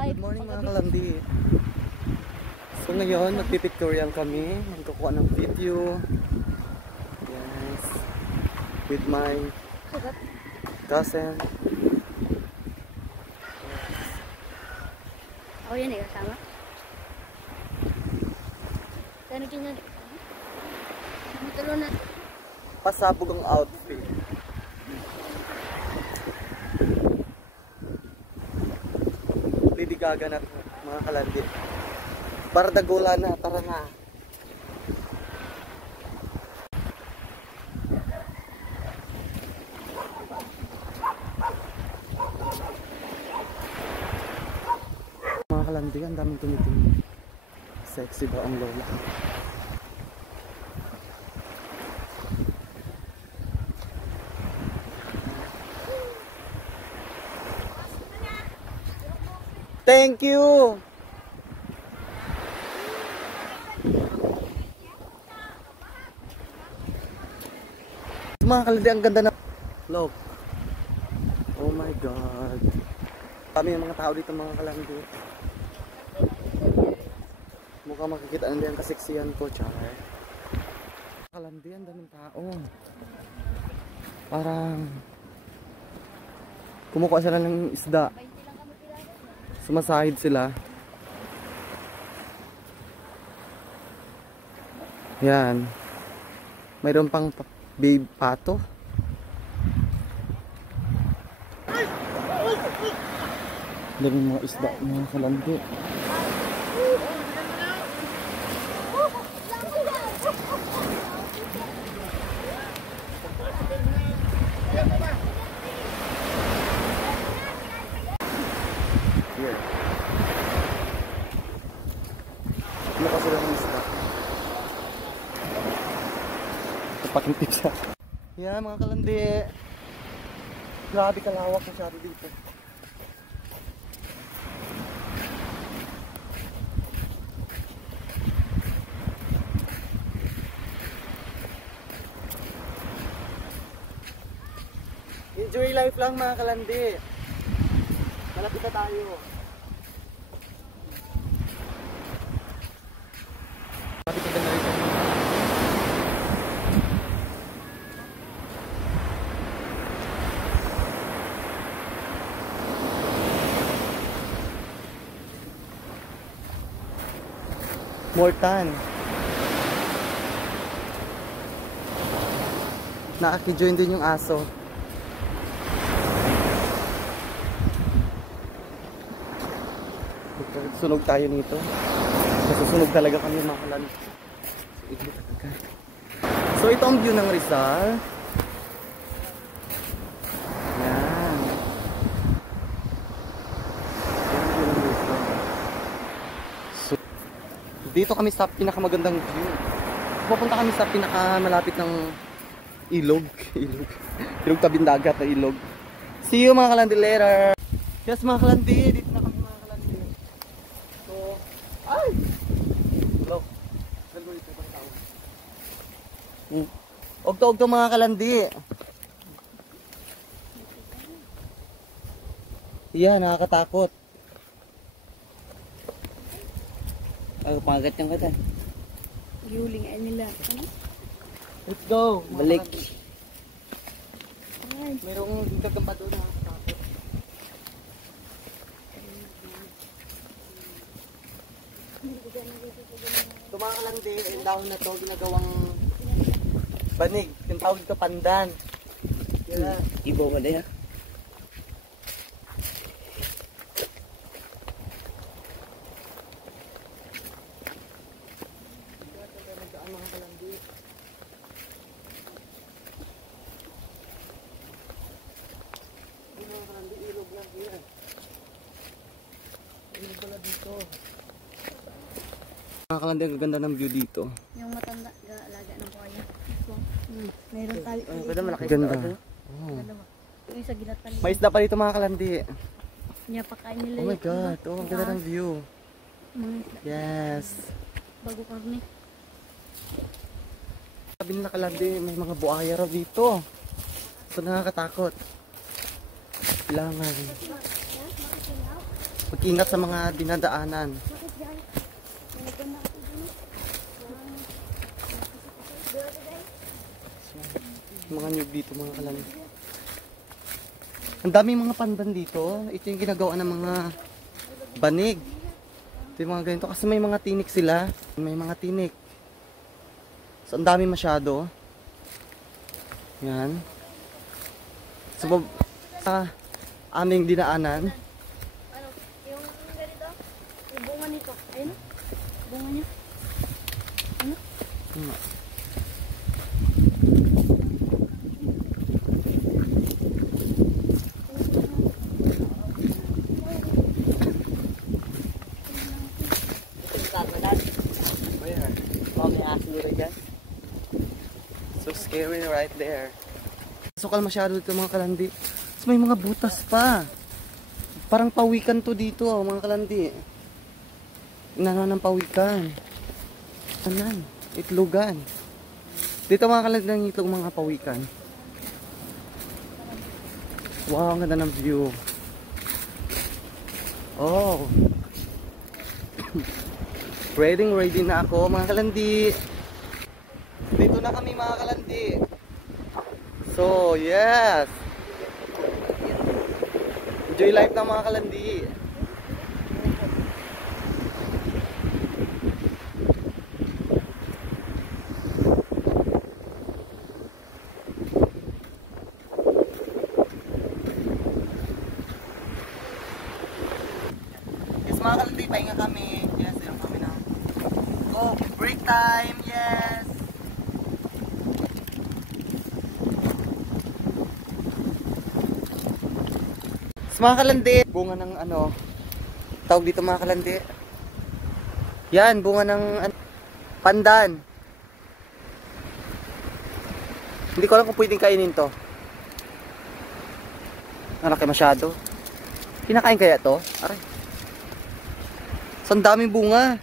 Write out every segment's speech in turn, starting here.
Good morning mga kalandi. So ngayon, magpipictorial kami. Magkukuha ng video. Yes. With my cousin. Oh, yan eh, kasama. Kano din yan? Matulog na. Pasabog ang outfit. Lady Gaga na mga kalandi. Para dagula na, tara na. Mga kalandi, ang daming tumitingin. Sexy ba ang lola? Thank you! Mga kalandi, ang ganda na. Look. Oh my God. Kami yung mga tao dito mga kalandi. Mukhang makikita nila ang kaseksiyan ko, char. Kalandi, ang daming tao. Parang kumukuha sila ng isda. Sumasahid sila. Yan. Mayroon pang babe pato. Dami mga isda, mga kalandi. Here. Ano pa sila ng isda? Pakintik siya. Yan mga kalandi. Grabe kalawak masyado dito. Enjoy life lang mga kalandi. Malapit na tayo. Malapit na rin. Mortan. Nakaki-join din yung aso. Sunog tayo nito. Nasusunog talaga kami mga kalandi. So ito ang view ng Rizal. Yan. So, dito kami sa pinakamagandang view. Pupunta kami sa pinakamalapit ng ilog. Ilog tabing dagat na ilog. See you mga kalandi later. Yes mga kalandi, dito na kami mga kalandi. So, ay! Hello. Hello dito pa tao. Ogto-ogto mga kalandi. Yan, nakakatakot. Pangkat yung kata. Yuling ay nila. Ano? Let's go. Balik. Mayroong gagamba doon na nakakatakot. Ito mga kalandi, yung dahon na to ginagawang banig. Yung tawag ito pandan. Yan. Ibo mo na yan. Mga kalandi, ang ganda ng view dito. Yung matanda, alaga ng kuya. Mayroon tali. Ganda malaki. Ganda. Dalawa. Yung isa ginatan. May isda pa dito mga kalandi. Niya pakain nila. Oh my God. Oh, ang ganda ng view. Mga isda. Yes. Bago karne. Sabi nila kalandi, may mga buhaya raw dito. So nakakatakot. Kailangan. Mag-ingat sa mga dinadaanan. Bakit dyan? May naganda ako dyan. Mga nyug dito, mga kalandi. Ang daming mga pandan dito. Ito yung ginagawa ng mga banig. Ito yung mga ganito. Kasi may mga tinik sila. May mga tinik. So, ang dami masyado. Yan. So, aming dinaanan. Ano? Yung ganito? Yung bunga nito. Ayun. Bunga niya. Ano? Where? Oh, may aso dyan. So scary right there. Sukal masyado dito mga kalandi. So, may mga butas pa. Parang pawikan to dito mga kalandi. Inano ng pawikan. Anan? Itlogan. Dito mga kalandi ng itlog mga pawikan. Wow, ang ganda ng view. Oh. Ready na ako mga kalandi. Dito na kami mga kalandi. So, yes. Enjoy life ng mga kalandi. Yes mga kalandi, pahinga kami. Yes, yun kami na. Oh, break time. Yes. Mga kalandi, bunga ng ano, tawag dito mga kalandi. Yan, bunga ng pandan. Hindi ko alam kung pwedeng kainin to. Malaki masyado. Kinakain kaya to? Aray. So, ang daming bunga.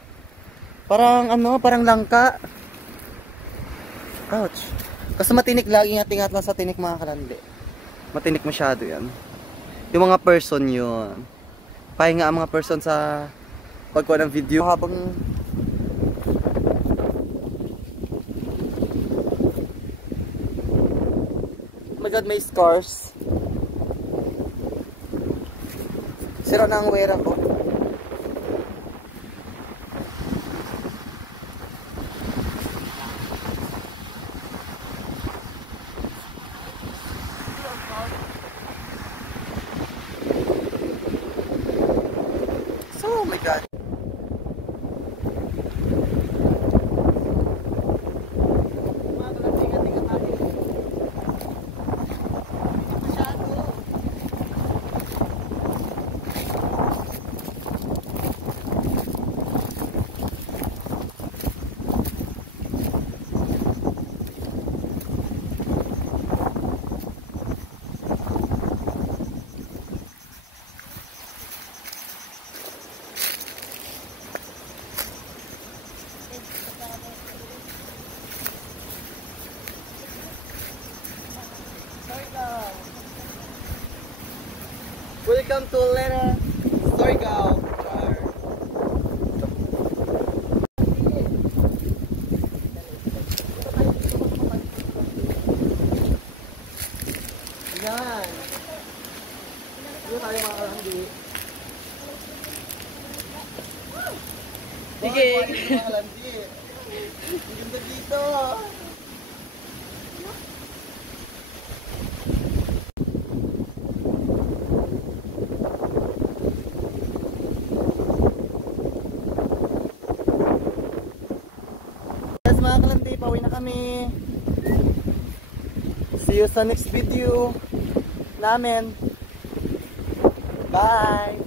Parang ano, parang langka. Ouch. Kasi matinik, lagi ingat-ingat lang sa tinik mga kalandi. Matinik masyado yan. Yung mga person yun. Pahinga ang mga person sa pagkuha ng video. Habang oh my god, may scars. Sira na ang wera ko. Oh my god. Welcome to Lena Surigao. Yan. Dito tayo mga kalandi. Sige. Mga kalandi. Ang ganda dito. Mga kalandi, pauwi na kami. See you sa next video namin. Bye!